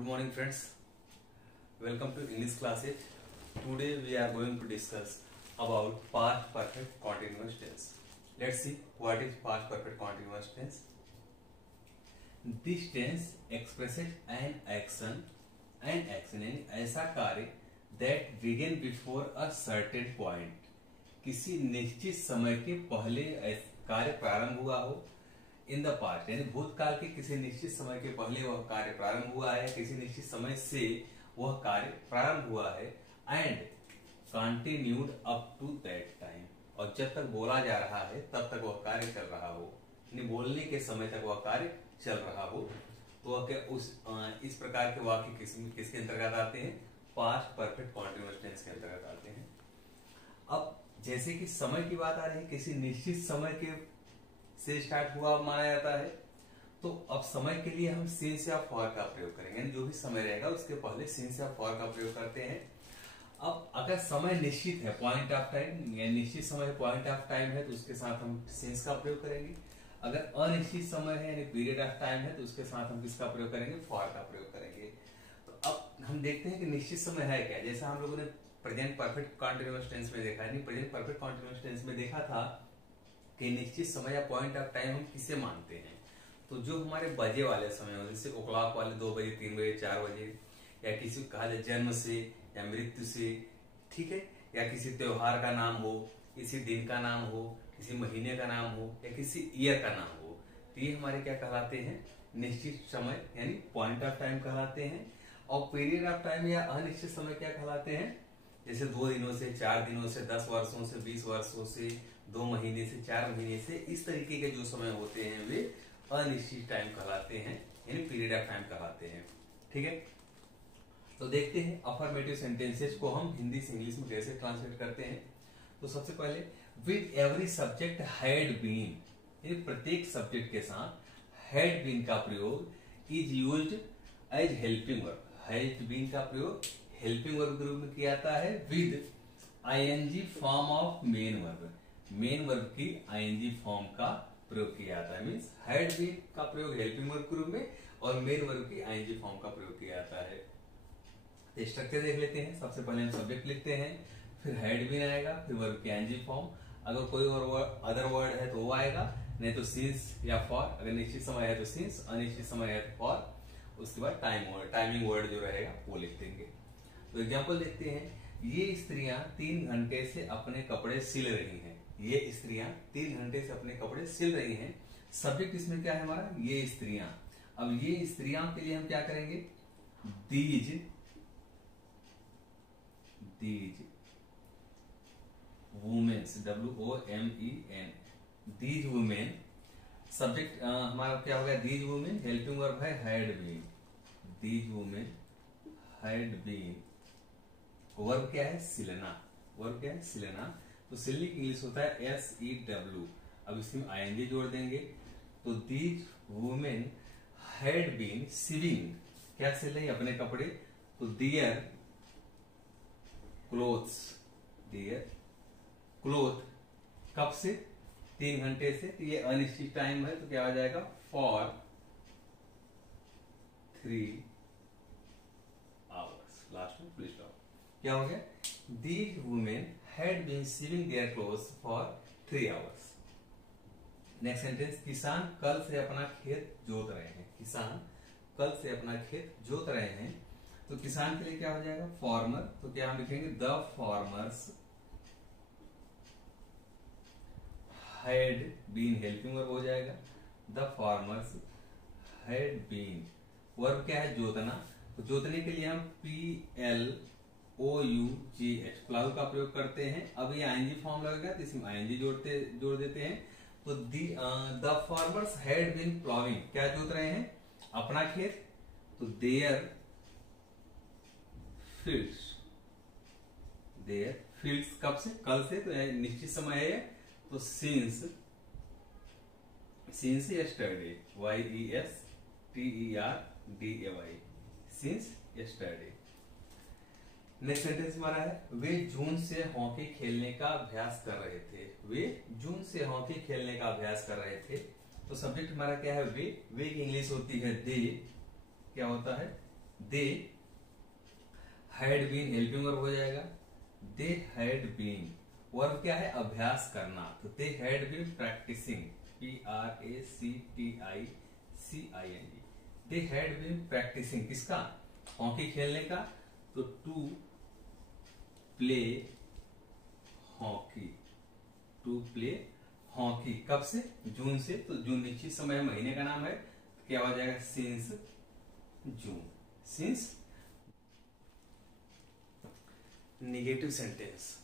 Good morning friends. Welcome to English classes. Today we are going to discuss about past perfect continuous tense. Let's see what is past perfect continuous tense. This tense expresses an action यानी ऐसा कार्य that began before a certain point. किसी निश्चित समय के पहले कार्य प्रारंभ हुआ हो. इन द पास्ट यानी भूतकाल के किसी निश्चित समय के पहले वह कार्य प्रारंभ हुआ है, किसी निश्चित समय से वह कार्य प्रारंभ हुआ है and continued up to that time, और जब तक बोला जा रहा है तब तक वह कार्य चल रहा हो, यानी बोलने के समय तक वह कार्य चल रहा हो. तो वह इस प्रकार के वाक्य किसके अंतर्गत आते हैं? पास्ट परफेक्ट कॉन्टिन्यूअस टेंस के अंतर्गत आते हैं. अब जैसे कि समय की बात आ रही है, किसी निश्चित समय के से स्टार्ट हुआ माना जाता है, तो अब समय के लिए हम सिंस या फॉर का प्रयोग करेंगे. जो भी समय रहेगा उसके पहले सिंस या फॉर का प्रयोग करते हैं. अब अगर समय निश्चित है, पॉइंट ऑफ टाइम या निश्चित समय पॉइंट ऑफ टाइम है, तो उसके साथ हम सिंस का प्रयोग करेंगे. अगर अनिश्चित समय है यानी पीरियड ऑफ टाइम है, तो उसके साथ हम किसका प्रयोग करेंगे? फॉर का प्रयोग करेंगे. तो अब हम देखते हैं कि निश्चित समय है क्या. जैसा हम लोगों ने प्रेजेंट परफेक्ट कॉन्टिन्यूअस टेंस में देखा है, प्रेजेंट परफेक्ट कॉन्टिन्यूअस टेंस में देखा था कि निश्चित समय या पॉइंट ऑफ टाइम हम किसे मानते हैं? तो जो हमारे बजे वाले समय हो, जैसे ओक्लॉक वाले 2 बजे 3 बजे 4 बजे, या किसी को कहा जाए जन्म से या मृत्यु से, ठीक है, या किसी त्योहार का नाम हो, किसी दिन का नाम हो, किसी महीने का नाम हो, या किसी ईयर का नाम हो, तो ये हमारे क्या कहलाते हैं? निश्चित समय यानी पॉइंट ऑफ टाइम कहलाते हैं. और पीरियड ऑफ टाइम या अनिश्चित समय क्या कहलाते हैं? जैसे 2 दिनों से, 4 दिनों से, 10 वर्षों से, 20 वर्षों से, 2 महीने से, 4 महीने से, इस तरीके के जो समय होते हैं वे अनिश्चित टाइम कहलाते हैं, यानी पीरियड ऑफ टाइम कहलाते हैं. ठीक है, तो देखते हैं अफर्मेटिव सेंटेंसेस को हम हिंदी से इंग्लिश में कैसे ट्रांसलेट करते हैं. तो सबसे पहले with every subject had been, यानी प्रत्येक सब्जेक्ट के साथ हैड बीन का प्रयोग is used as helping verb. Had been का प्रयोग हेल्पिंग वर्ब के रूप में किया जाता है with ING form of main verb. Main verb की आईएनजी फॉर्म का प्रयोग किया जाता है. मींस हैड बीन का प्रयोग हेल्पिंग वर्ब के रूप में और मेन वर्ब की आईएनजी फॉर्म का प्रयोग किया जाता है. तो स्ट्रक्चर देख लेते हैं. सबसे पहले हम सब्जेक्ट लिखते हैं, फिर हैड बीन आएगा, फिर वर्ब की आईएनजी फॉर्म. अगर कोई और अदर वर्ड है तो वो आएगा, नहीं तो सिंस या फॉर. अगर निश्चित समय है तो सिंस, अनिश्चित समय है तो फॉर. उसके बाद टाइमिंग वर्ड जो रहेगा वो लिख देंगे. तो एग्जाम्पल देखते हैं. ये स्त्रियां 3 घंटे से अपने कपड़े सिल रही हैं. ये स्त्रियां 3 घंटे से अपने कपड़े सिल रही हैं. सब्जेक्ट इसमें क्या है हमारा? ये स्त्रियां. अब ये स्त्रियां के लिए हम क्या करेंगे? These womens, WOMEN, these women. Subject हमारा क्या हो गया? These women. हेल्पिंग वर्ब है had been. These women had been. Verb क्या है? सिलना. वर्ब क्या है? सिलना. तो सिलने की इंग्लिश होता है SEW. अब इसमें आईएनजी जोड़ देंगे, तो दीज वुमेन हैड बीन सिविंग. क्या सिल रही? अपने कपड़े. तो दियर क्लोथ्स. दियर क्लोथ. कब से? 3 घंटे से. तो ये अनिश्चित टाइम है, तो क्या हो जाएगा? For 3 hours. लास्ट में फुल स्टॉप. क्या हो गया? These women had been sewing their clothes for 3 hours. Next sentence. किसान कल से अपना खेत जोत रहे हैं. किसान कल से अपना खेत जोत रहे हैं. तो किसान के लिए क्या हो जाएगा? फार्मर. तो क्या हम लिखेंगे? The farmers had been. Helping verb हो जाएगा. The farmers had been. Verb क्या है? जोतना. तो जोतने के लिए हम PLOUGH प्लाउ का प्रयोग करते हैं. अब ये आईएनजी फॉर्म लगेगा तो इसमें आईएनजी जोड़ देते हैं. तो the farmers had been ploughing. क्या जोत रहे हैं? अपना खेत. तो देयर फील्ड्स. देयर फील्ड्स कब से? कल से. तो निश्चित समय है, तो since yesterday. YESTERDAY. Since yesterday. Next sentence हमारा है. वे जून से हॉकी खेलने का अभ्यास कर रहे थे. वे जून से हॉकी खेलने का अभ्यास कर रहे थे. तो सब्जेक्ट हमारा क्या है? वे. वे की इंग्लिश होती है दे. क्या होता है? They had been helping verb हो जाएगा। दे हैड बीन वर्ब क्या है, अभ्यास करना, तो they had been practising, PRACTICING, they had been practising किसका, हॉकी खेलने का, तो to play hockey, to play hockey कब से, जून से, तो जून निश्चित समय महीने का नाम है, तो क्या हो जाएगा, since June, since. Negative sentence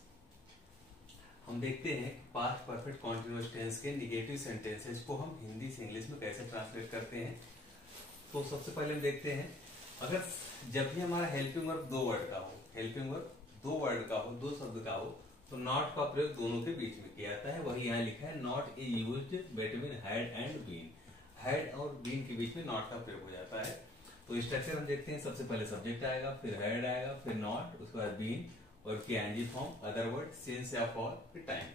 हम देखते हैं पास्ट परफेक्ट कॉन्टिन्यूअस टेंस के निगेटिव सेंटेंसेस को हम हिंदी से इंग्लिश में कैसे ट्रांसलेट करते हैं। तो सबसे पहले हम देखते हैं, अगर जब भी हमारा हेल्पिंग वर्ब दो वर्ड का हो, हेल्पिंग वर्ब दो वर्ड का हो, दो शब्द का हो, तो नॉट का प्रयोग दोनों के बीच में किया जाता है। वही यहाँ लिखा है, not a used between had and been, had और बीन के बीच में नॉट का प्रयोग हो जाता है। तो स्ट्रक्चर हम देखते हैं, सबसे पहले सब्जेक्ट आएगा, फिर हैड आएगा, फिर नॉट, उसके बाद बीन और उसकी ING form, other word, since या फॉर, फिर टाइम।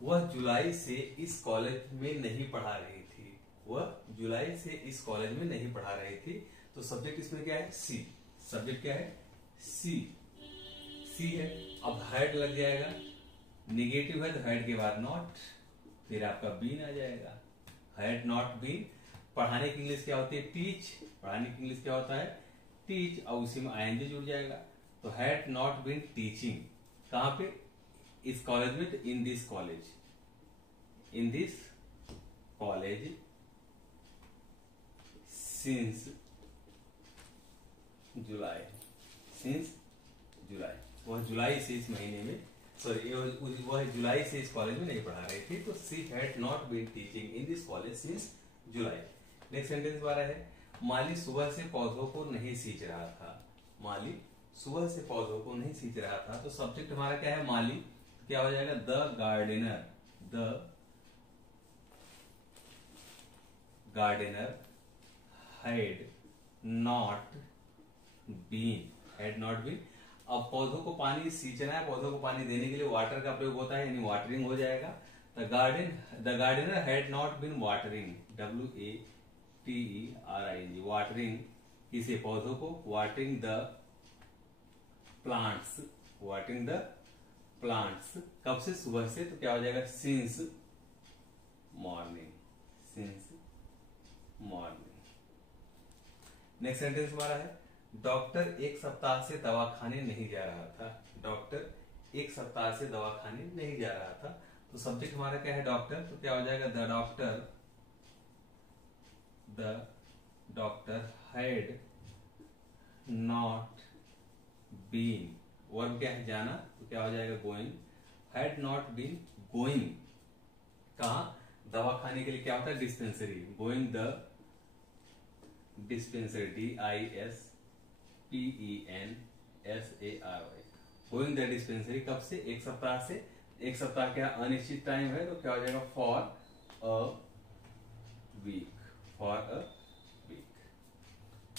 वह जुलाई से इस कॉलेज में नहीं पढ़ा रही थी, वह जुलाई से इस कॉलेज में नहीं पढ़ा रही थी, तो सब्जेक्ट इसमें क्या है, सी, सब्जेक्ट क्या है, सी, सी है। अब हैड लग जाएगा, निगेटिव है तो हैड के बाद नॉट, फिर आपका बीन आ जाएगा, हैड नॉट बीन। पढ़ाने की इंग्लिश क्या होती है, टीच, पढ़ाने की इंग्लिश क्या होता है, टीच, और उसी में आईएनजी जुड़ जाएगा, तो हैड नॉट बीन टीचिंग, कहां पे, इस कॉलेज में, तो इन this college, in this college since July, since जुलाई, वह जुलाई से इस महीने में, सॉरी वह जुलाई से इस कॉलेज में नहीं पढ़ा रही थी, तो she had not been teaching in this college since July. Next sentence हमारा है, माली सुबह से पौधों को नहीं सींच रहा था, माली सुबह से पौधों को नहीं सींच रहा था, तो सब्जेक्ट हमारा क्या है, माली, तो क्या हो जाएगा, the gardener, the gardener had not been, had not been. अब पौधों को पानी सींचना है, पौधों को पानी देने के लिए वाटर का प्रयोग होता है, यानी वाटरिंग हो जाएगा। The gardener had not been watering, WATERING, watering किसे, पौधों को, watering the plants, watering the plants कब से, सुबह से, तो क्या हो जाएगा, since morning, since morning. Next sentence हमारा है, डॉक्टर एक सप्ताह से दवाखाने नहीं जा रहा था, डॉक्टर एक सप्ताह से दवाखाने नहीं जा रहा था, तो सब्जेक्ट हमारा क्या है, डॉक्टर, तो क्या हो जाएगा, the doctor had not been, verb क्या है, जाना, तो क्या हो जाएगा, going, had not been going, कहा, दवाखाने के लिए क्या होता है, dispensary, going the dispensary, DISPENSARY, going the dispensary कब से, एक सप्ताह से, एक सप्ताह क्या अनिश्चित टाइम है, तो क्या हो जाएगा, for a week, for a week.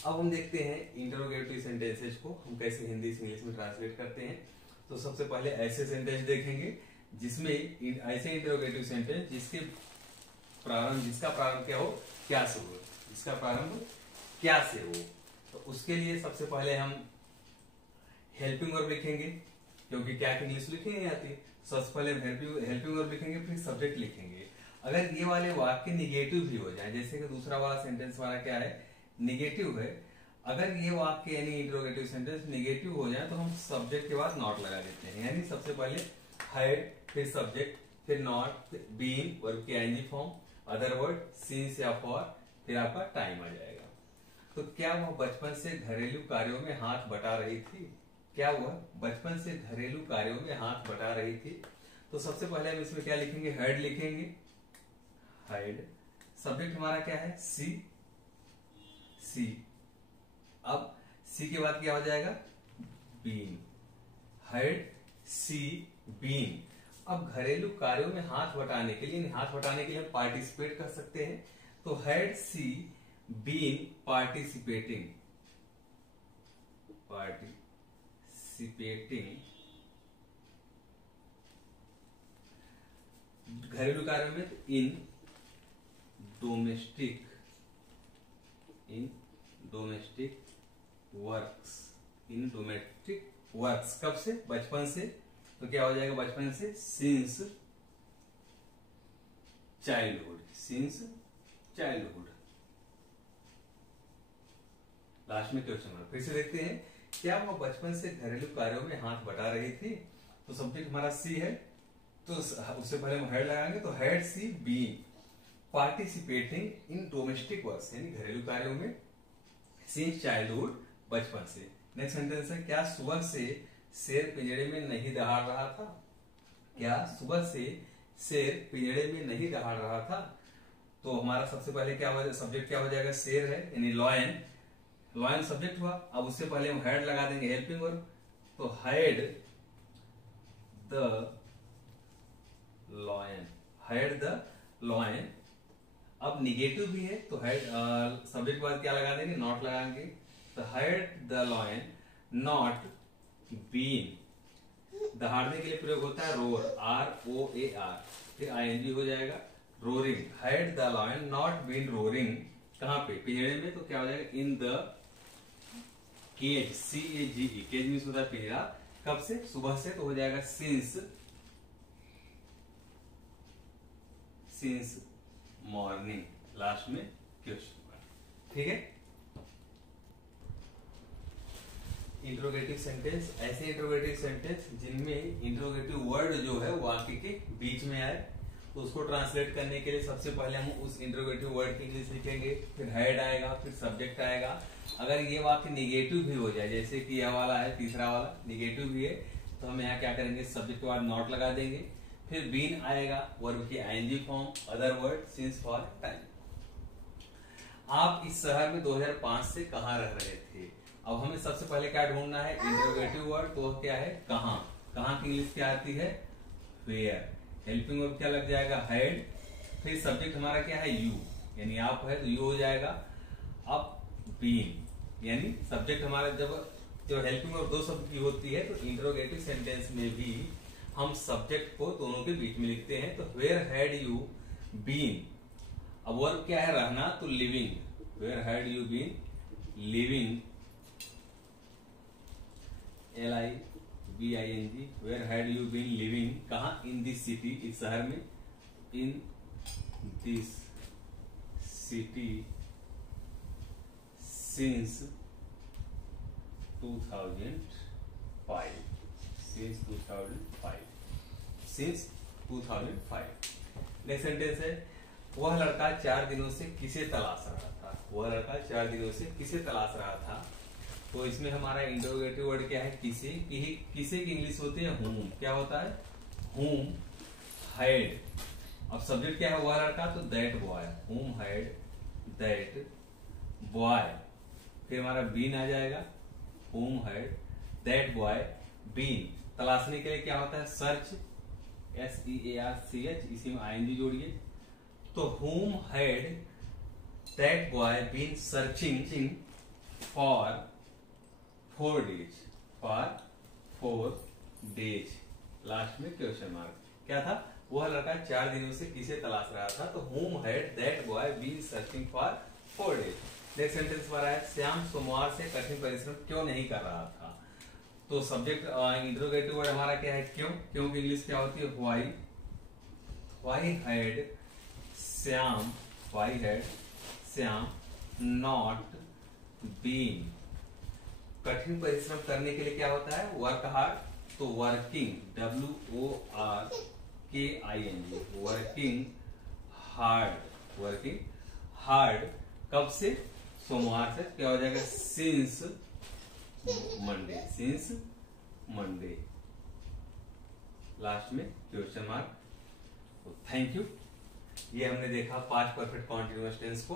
अब हम देखते हैं इंटरोगेटिव सेंटेंसेस को हम कैसे हिंदी से इंग्लिश में ट्रांसलेट करते हैं। तो सबसे पहले ऐसे सेंटेंस देखेंगे जिसमें ऐसे इंटरोगेटिव सेंटेंस जिसका प्रारंभ क्या हो, क्या से हो, जिसका प्रारंभ क्या से हो। तो उसके लिए सबसे पहले हम हेल्पिंग वर्ब लिखेंगे, क्योंकि क्या की इंग्लिश लिखी नहीं आती, सबसे पहले हेल्पिंग वर्ब लिखेंगे, फिर सब्जेक्ट लिखेंगे। अगर ये वाले वाक्य निगेटिव भी हो जाए, जैसे कि दूसरा वाला सेंटेंस हमारा क्या है, निगेटिव है, अगर ये वाक्य यानी इंटरोगेटिव सेंटेंस निगेटिव हो जाए तो हम सब्जेक्ट के बाद नॉट लगा देते हैं, यानी सबसे पहले हैड, फिर सब्जेक्ट, फिर नॉट, बीन, वर्ब की ING form, other word, since या फॉर, फिर आपका टाइम आ जाएगा। तो क्या वह बचपन से घरेलू कार्यों में हाथ बटा रही थी, क्या वह बचपन से घरेलू कार्यों में हाथ बटा रही थी। तो सबसे पहले हम इसमें क्या लिखेंगे, हैड लिखेंगे, हैड, सब्जेक्ट हमारा क्या है, सी, सी, अब सी के बाद क्या हो जाएगा, बीन, हैड सी बीन। अब घरेलू कार्यों में हाथ बटाने के लिए, हाथ बटाने के लिए हम पार्टिसिपेट कर सकते हैं, तो हैड सी बीन पार्टिसिपेटिंग, घरेलू कार्यों में इन डोमेस्टिक वर्क्स, इन डोमेस्टिक वर्क्स। कब से? बचपन से। तो क्या हो जाएगा बचपन से? Since childhood, since childhood. Last में क्वेश्चन मार्क। फिर से देखते हैं, क्या वो बचपन से घरेलू कार्यों में हाथ बटा रही थी? तो सब्जेक्ट हमारा सी है, तो उससे पहले हम हेड लगाएंगे। तो had she being participating in domestic works, यानी घरेलू कार्यों में सिंस चाइल्डहुड, बचपन से। नेक्स्ट सेंटेंस है, क्या सुबह से शेर पिंजरे में नहीं दहाड़ रहा था? क्या सुबह से शेर पिंजरे में नहीं दहाड़ रहा था? तो हमारा सबसे पहले क्या हो, सब्जेक्ट क्या हो जाएगा? शेर है, यानी लॉयन। लॉयन सब्जेक्ट हुआ। अब उससे पहले हम हेड लगा देंगे, हेल्पिंग वर्ब। तो head the lion, head the lion. अब निगेटिव भी है, तो हेड सब्जेक्ट बाद क्या लगा देंगे? नॉट लगाएंगे। तो head the lion not bean, दहाड़ने के लिए प्रयोग होता है रोर, ROAR, फिर ING हो जाएगा, roaring. Had the lion not been roaring, कहां पे? पिंजरे में। तो क्या हो जाएगा? In the cage, CAGE, cage means होता है पिंजरा। कब से? सुबह से। तो हो जाएगा सिंस मॉर्निंग। लास्ट में क्वेश्चन मार्क। ठीक है। इंट्रोगेटिव सेंटेंस, ऐसे इंट्रोगेटिव सेंटेंस जिनमें इंट्रोगेटिव वर्ड जो है वाक्य के बीच में आए, तो उसको ट्रांसलेट करने के लिए सबसे पहले हम उस इंट्रोगेटिव वर्ड की इंग्लिश लिखेंगे, फिर हेड आएगा, फिर सब्जेक्ट आएगा। अगर ये वाक्य निगेटिव भी हो जाए, जैसे कि यह वाला है, तीसरा वाला निगेटिव भी है, तो हम यहाँ क्या करेंगे? सब्जेक्ट के बाद नॉट लगा देंगे, फिर बीन आएगा, वर्ब की ING form, other word, since for time. आप इस शहर में 2005 से कहाँ रह रहे थे? अब हमें सबसे पहले क्या ढूंढना है? Interrogative word. तो क्या है? कहाँ। कहाँ की इंग्लिश क्या आती है? वेयर। हेल्पिंग वर्ब क्या लग जाएगा? हेड। फिर सब्जेक्ट हमारा क्या है? यू, यानी आप है तो यू हो जाएगा। अब बीन, यानी सब्जेक्ट हमारा जब हेल्पिंग वर्ब दो शब्द की होती है, तो इंट्रोगेटिव सेंटेंस में भी हम सब्जेक्ट को दोनों के बीच में लिखते हैं। तो वेयर हैड यू बीन। अब वर्ब क्या है? रहना, तो living. Where had you been living, LIVING, where had you been living, कहा? इन दिस सिटी, इस शहर में, in this city since 2005, since 2005। Next sentence है, वह लड़का 4 दिनों से किसे तलाश रहा था? वह लड़का 4 दिनों से किसे तलाश रहा था? तो इसमें हमारा इंट्रोगेटिव वर्ड क्या है? किसे। किसे की इंग्लिश होती है? हुम। क्या होता है? हुम हैड। अब सब्जेक्ट क्या है? वह लड़का, तो दैट बॉय, हुम हैड दैट बॉय। फिर हमारा बीन आ जाएगा, हुम हैड दैट बॉय बीन। तलाशने के लिए क्या होता है? सर्च, SEARCH, इसी में ING जोड़िए। तो whom had that boy been searching for 4 days, for 4 days। Last में क्वेश्चन मार्क। क्या था? वह लड़का 4 दिनों से किसे तलाश रहा था? तो whom had that boy been searching for 4 days। Next sentence पर है, श्याम सोमवार से कठिन परिश्रम क्यों नहीं कर रहा था? तो सब्जेक्ट इंट्रोगेटिव वर्ड हमारा क्या है? क्यों। क्यों की इंग्लिश क्या होती है? Why had Shyam not been. कठिन परिश्रम करने के लिए क्या होता है? Work hard. तो वर्किंग, WORKING, वर्किंग हार्ड। कब से? सोमवार से। क्या हो जाएगा? Since Monday. लास्ट में क्वेश्चन मार्क। Thank you. ये हमने देखा पास्ट परफेक्ट कॉन्टिन्यूअस टेंस को।